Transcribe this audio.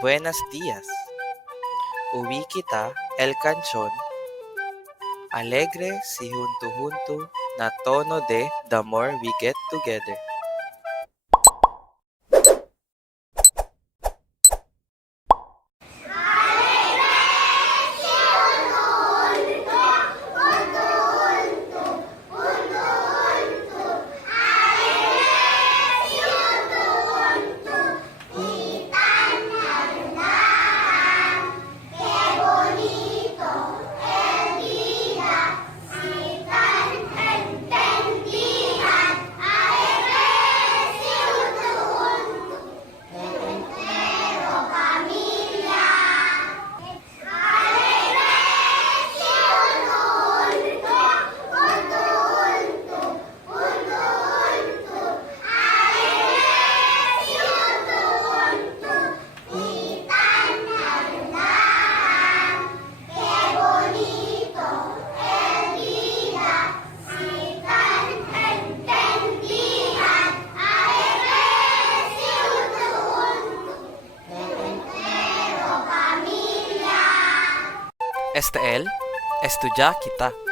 Buenos días. Uwi kita el canción, alegre si junto na tono de the more we get together. STL, estudia kita.